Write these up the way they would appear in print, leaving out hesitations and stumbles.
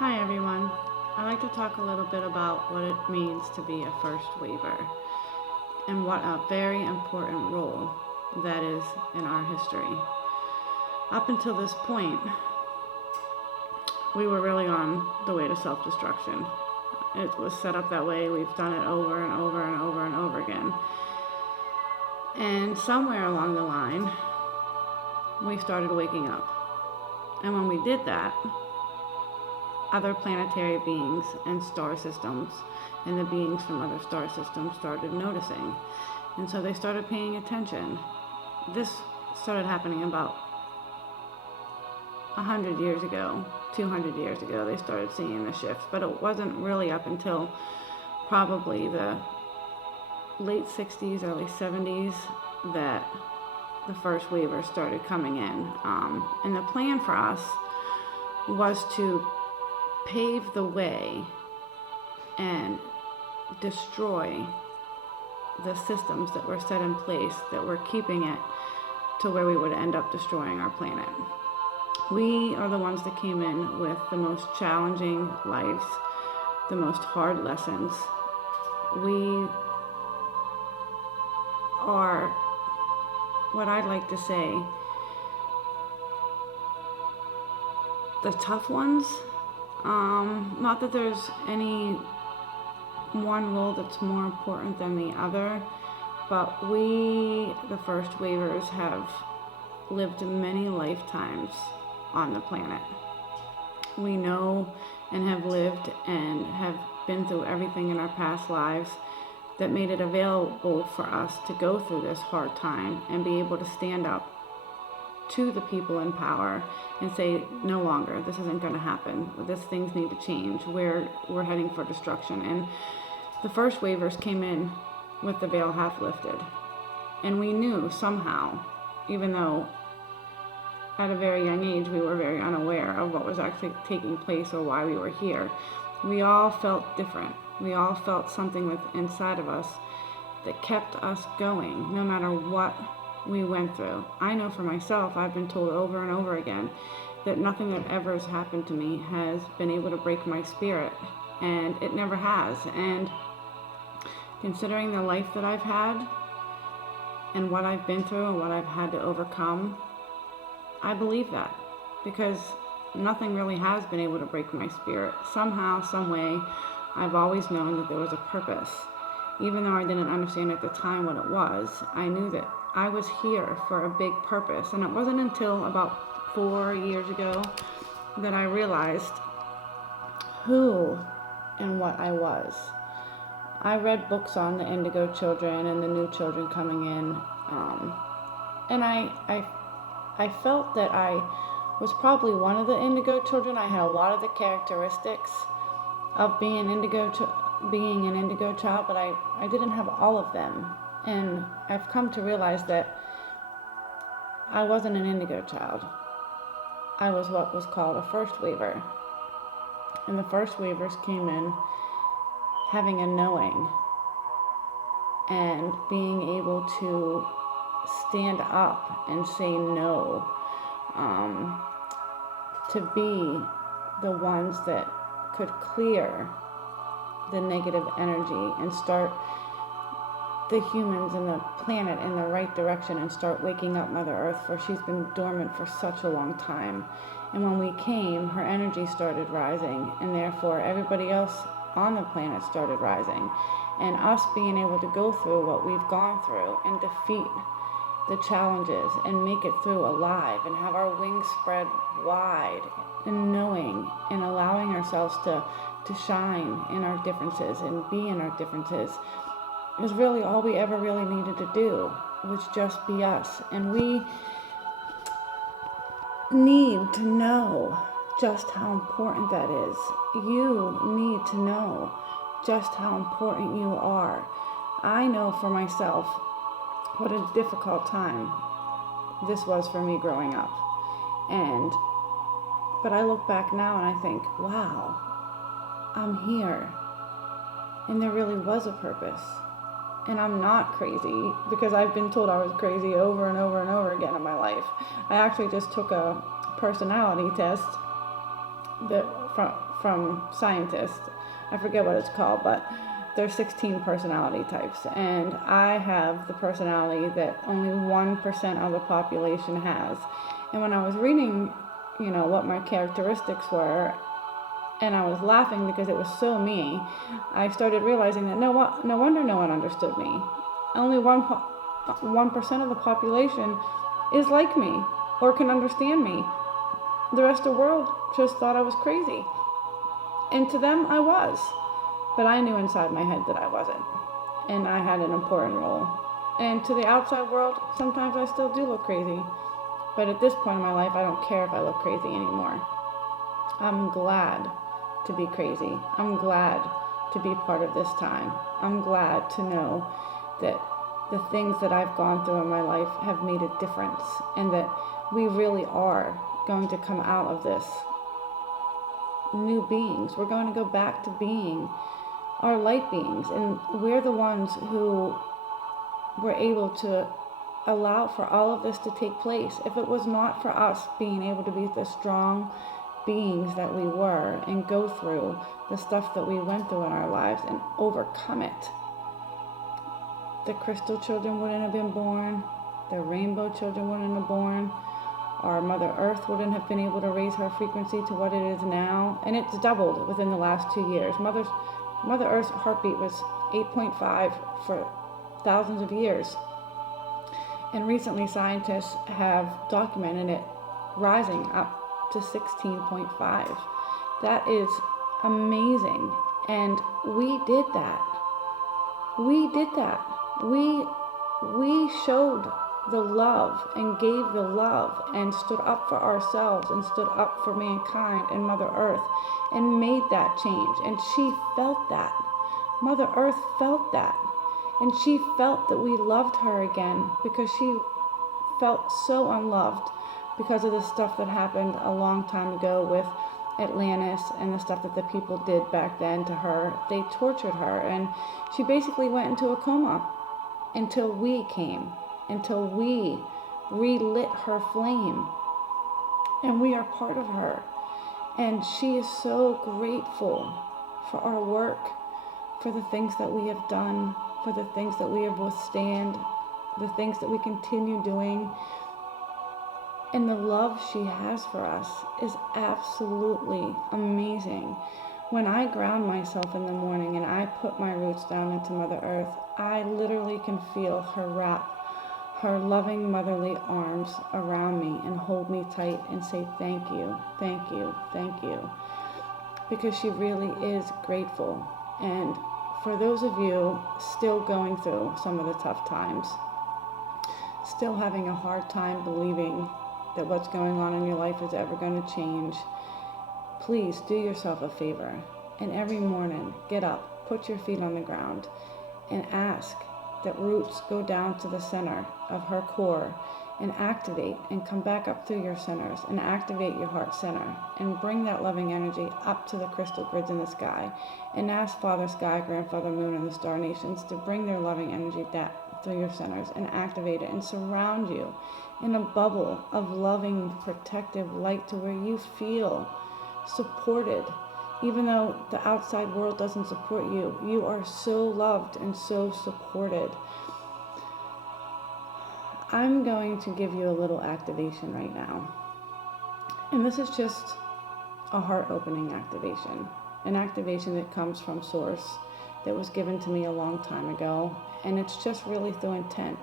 Hi everyone. I'd like to talk a little bit about what it means to be a first waver and what a very important role that is in our history. Up until this point, we were really on the way to self destruction. It was set up that way. We've done it over and over and over and over again. And somewhere along the line, we started waking up. And when we did that, other planetary beings and star systems and the beings from other star systems started noticing. And so they started paying attention. This started happening about 100 years ago, 200 years ago. They started seeing the shift, but it wasn't really up until probably the late 60s, early 70s that the first waivers started coming in. And the plan for us was to pave the way and destroy the systems that were set in place that were keeping it to where we would end up destroying our planet. We are the ones that came in with the most challenging lives, the most hard lessons. We are, what I'd like to say, the tough ones. Not that there's any one role that's more important than the other, but we, the first waivers, have lived many lifetimes on the planet. We know and have lived and have been through everything in our past lives that made it available for us to go through this hard time and be able to stand up to the people in power and say, no longer, this isn't going to happen. These things need to change. We're heading for destruction. And the first waivers came in with the veil half lifted. And we knew somehow, even though at a very young age we were very unaware of what was actually taking place or why we were here, we all felt different. We all felt something inside of us that kept us going no matter what we went through. I know for myself, I've been told over and over again that nothing that ever has happened to me has been able to break my spirit, and it never has. And considering the life that I've had and what I've been through and what I've had to overcome, I believe that, because nothing really has been able to break my spirit. Somehow, some way, I've always known that there was a purpose. Even though I didn't understand at the time what it was, I knew that I was here for a big purpose. And it wasn't until about 4 years ago that I realized who and what I was. I read books on the indigo children and the new children coming in, and I felt that I was probably one of the indigo children. I had a lot of the characteristics of being an indigo child, but I didn't have all of them. And I've come to realize that I wasn't an indigo child. I was what was called a first waver. And the first waivers came in having a knowing and being able to stand up and say no, to be the ones that could clear the negative energy and start the humans and the planet in the right direction and start waking up Mother Earth, for she's been dormant for such a long time. And when we came, her energy started rising, and therefore everybody else on the planet started rising. And us being able to go through what we've gone through and defeat the challenges and make it through alive and have our wings spread wide and knowing and allowing ourselves to shine in our differences and be in our differences was really all we ever really needed to do, was just be us. And we need to know just how important that is. You need to know just how important you are. I know for myself what a difficult time this was for me growing up. But I look back now and I think, wow, I'm here. And there really was a purpose. And I'm not crazy, because I've been told I was crazy over and over and over again in my life. I actually just took a personality test from scientists. I forget what it's called, but there's 16 personality types, and I have the personality that only 1% of the population has. And when I was reading, what my characteristics were, and I was laughing because it was so me, I started realizing that no wonder no one understood me. Only 1% of the population is like me or can understand me. The rest of the world just thought I was crazy. And to them, I was. But I knew inside my head that I wasn't. And I had an important role. And to the outside world, sometimes I still do look crazy. But at this point in my life, I don't care if I look crazy anymore. I'm glad to be crazy. I'm glad to be part of this time. I'm glad to know that the things that I've gone through in my life have made a difference, and that we really are going to come out of this new beings. We're going to go back to being our light beings, and we're the ones who were able to allow for all of this to take place. If it was not for us being able to be the strong beings that we were and go through the stuff that we went through in our lives and overcome it, the crystal children wouldn't have been born, the rainbow children wouldn't have been born, our Mother Earth wouldn't have been able to raise her frequency to what it is now, and it's doubled within the last 2 years. Mother Earth's heartbeat was 8.5 for thousands of years, and recently scientists have documented it rising up to 16.5. That is amazing, and we did that. We did that. We showed the love and gave the love and stood up for ourselves and stood up for mankind and Mother Earth and made that change. And she felt that. Mother Earth felt that. And she felt that we loved her again, because she felt so unloved because of the stuff that happened a long time ago with Atlantis and the stuff that the people did back then to her. They tortured her, and she basically went into a coma until we came, until we relit her flame. And we are part of her. And she is so grateful for our work, for the things that we have done, for the things that we have withstand, the things that we continue doing. And the love she has for us is absolutely amazing. When I ground myself in the morning and I put my roots down into Mother Earth, I literally can feel her wrap her loving motherly arms around me and hold me tight and say thank you, thank you, thank you. Because she really is grateful. And for those of you still going through some of the tough times, still having a hard time believing that what's going on in your life is ever going to change, please do yourself a favor, and every morning get up, put your feet on the ground, and ask that roots go down to the center of her core and activate and come back up through your centers and activate your heart center and bring that loving energy up to the crystal grids in the sky, and ask Father Sky, Grandfather Moon, and the Star Nations to bring their loving energy down through your centers and activate it and surround you in a bubble of loving, protective light to where you feel supported. Even though the outside world doesn't support you, you are so loved and so supported. I'm going to give you a little activation right now. And this is just a heart-opening activation. An activation that comes from Source, that was given to me a long time ago. And it's just really through intent.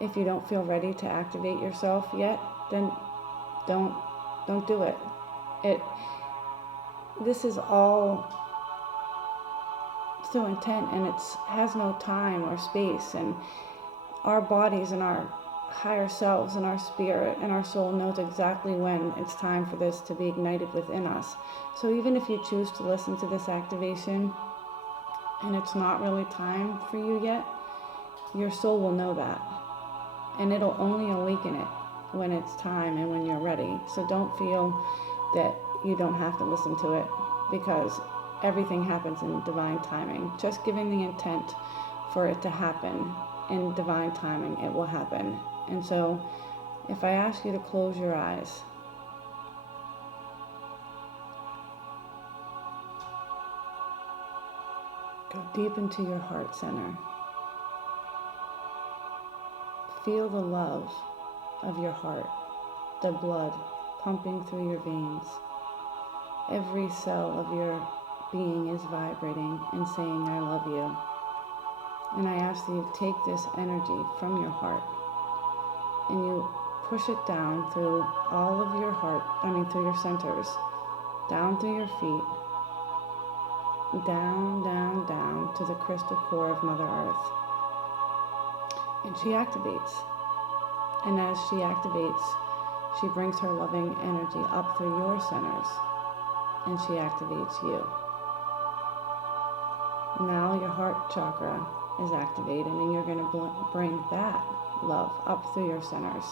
If you don't feel ready to activate yourself yet, then don't do it. This is all through intent, and it has no time or space, and our bodies and our higher selves and our spirit and our soul knows exactly when it's time for this to be ignited within us. So even if you choose to listen to this activation and it's not really time for you yet, your soul will know that, and it'll only awaken it when it's time and when you're ready. So don't feel that you don't have to listen to it, because everything happens in divine timing. Just giving the intent for it to happen in divine timing, it will happen. And so if I ask you to close your eyes Go deep into your heart center. Feel the love of your heart, the blood pumping through your veins. Every cell of your being is vibrating and saying, I love you. And I ask that you take this energy from your heart and you push it down through all of your through your centers, down through your feet, down, down, down to the crystal core of Mother Earth. And she activates. And as she activates, she brings her loving energy up through your centers, and she activates you. Now your heart chakra is activated, and you're going to bring that love up through your centers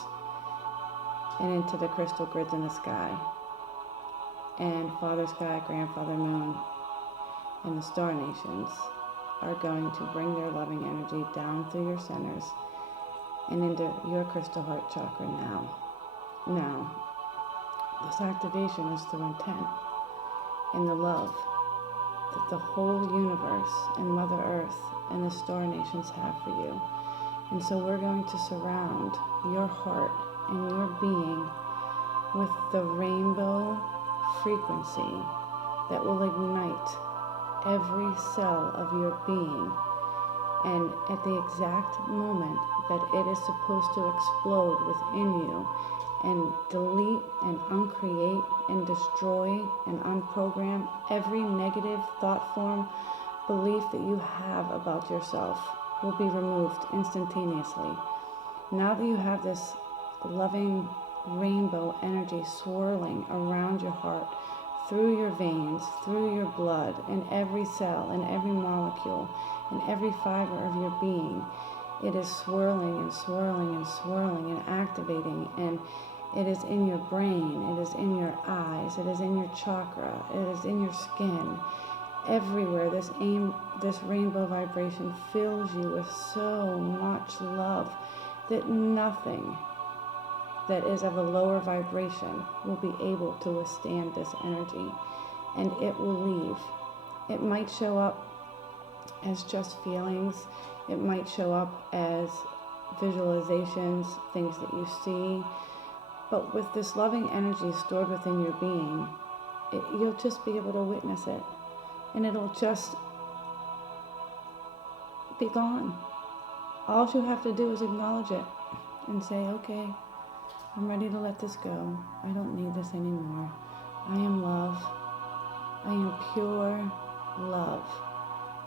and into the crystal grids in the sky. And Father Sky, Grandfather Moon, and the Star Nations are going to bring their loving energy down through your centers and into your crystal heart chakra now. Now, this activation is through intent and the love that the whole universe and Mother Earth and the Star Nations have for you. And so we're going to surround your heart and your being with the rainbow frequency that will ignite every cell of your being. And at the exact moment that it is supposed to explode within you and delete and uncreate and destroy and unprogram every negative thought form, belief that you have about yourself will be removed instantaneously. Now that you have this loving rainbow energy swirling around your heart, through your veins, through your blood, in every cell, in every molecule, in every fiber of your being, it is swirling and swirling and swirling and activating, and it is in your brain, it is in your eyes, it is in your chakra, it is in your skin. Everywhere this rainbow vibration fills you with so much love that nothing that is of a lower vibration will be able to withstand this energy, and it will leave. It might show up as just feelings. It might show up as visualizations, things that you see. But with this loving energy stored within your being, you'll just be able to witness it. And it'll just be gone. All you have to do is acknowledge it and say, okay, I'm ready to let this go. I don't need this anymore. I am love. I am pure love.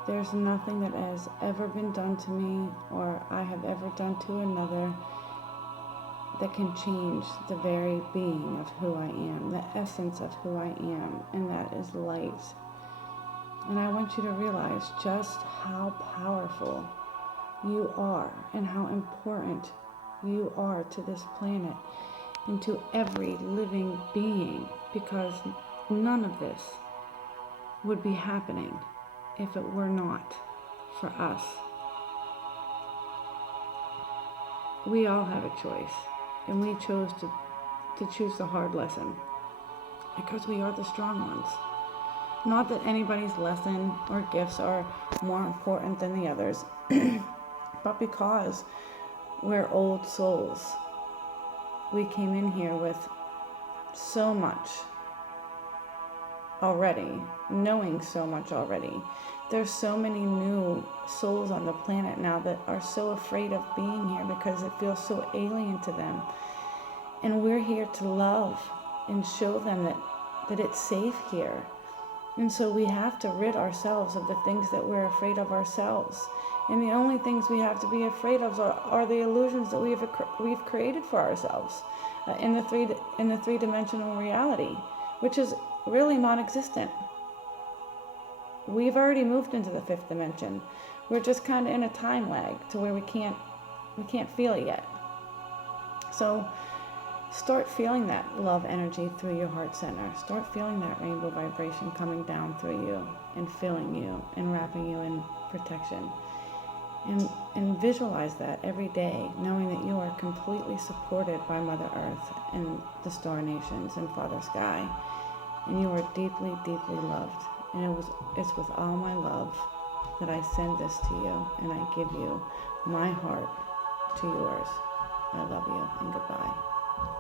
There's nothing that has ever been done to me or I have ever done to another that can change the very being of who I am, the essence of who I am, and that is light. And I want you to realize just how powerful you are and how important you are to this planet and to every living being, because none of this would be happening if it were not for us. We all have a choice, and we chose to choose the hard lesson because we are the strong ones. Not that anybody's lesson or gifts are more important than the others, but because we're old souls. We came in here with so much already, knowing so much already. There's so many new souls on the planet now that are so afraid of being here because it feels so alien to them. And we're here to love and show them that it's safe here. And so we have to rid ourselves of the things that we're afraid of ourselves. And the only things we have to be afraid of are the illusions that we've created for ourselves in the three-dimensional reality, which is really non-existent. We've already moved into the fifth dimension. We're just kind of in a time lag to where we can't feel it yet. So start feeling that love energy through your heart center. Start feeling that rainbow vibration coming down through you and filling you and wrapping you in protection. And visualize that every day, knowing that you are completely supported by Mother Earth and the Star Nations and Father Sky. And you are deeply, deeply loved. And it's with all my love that I send this to you and I give you my heart to yours. I love you and goodbye.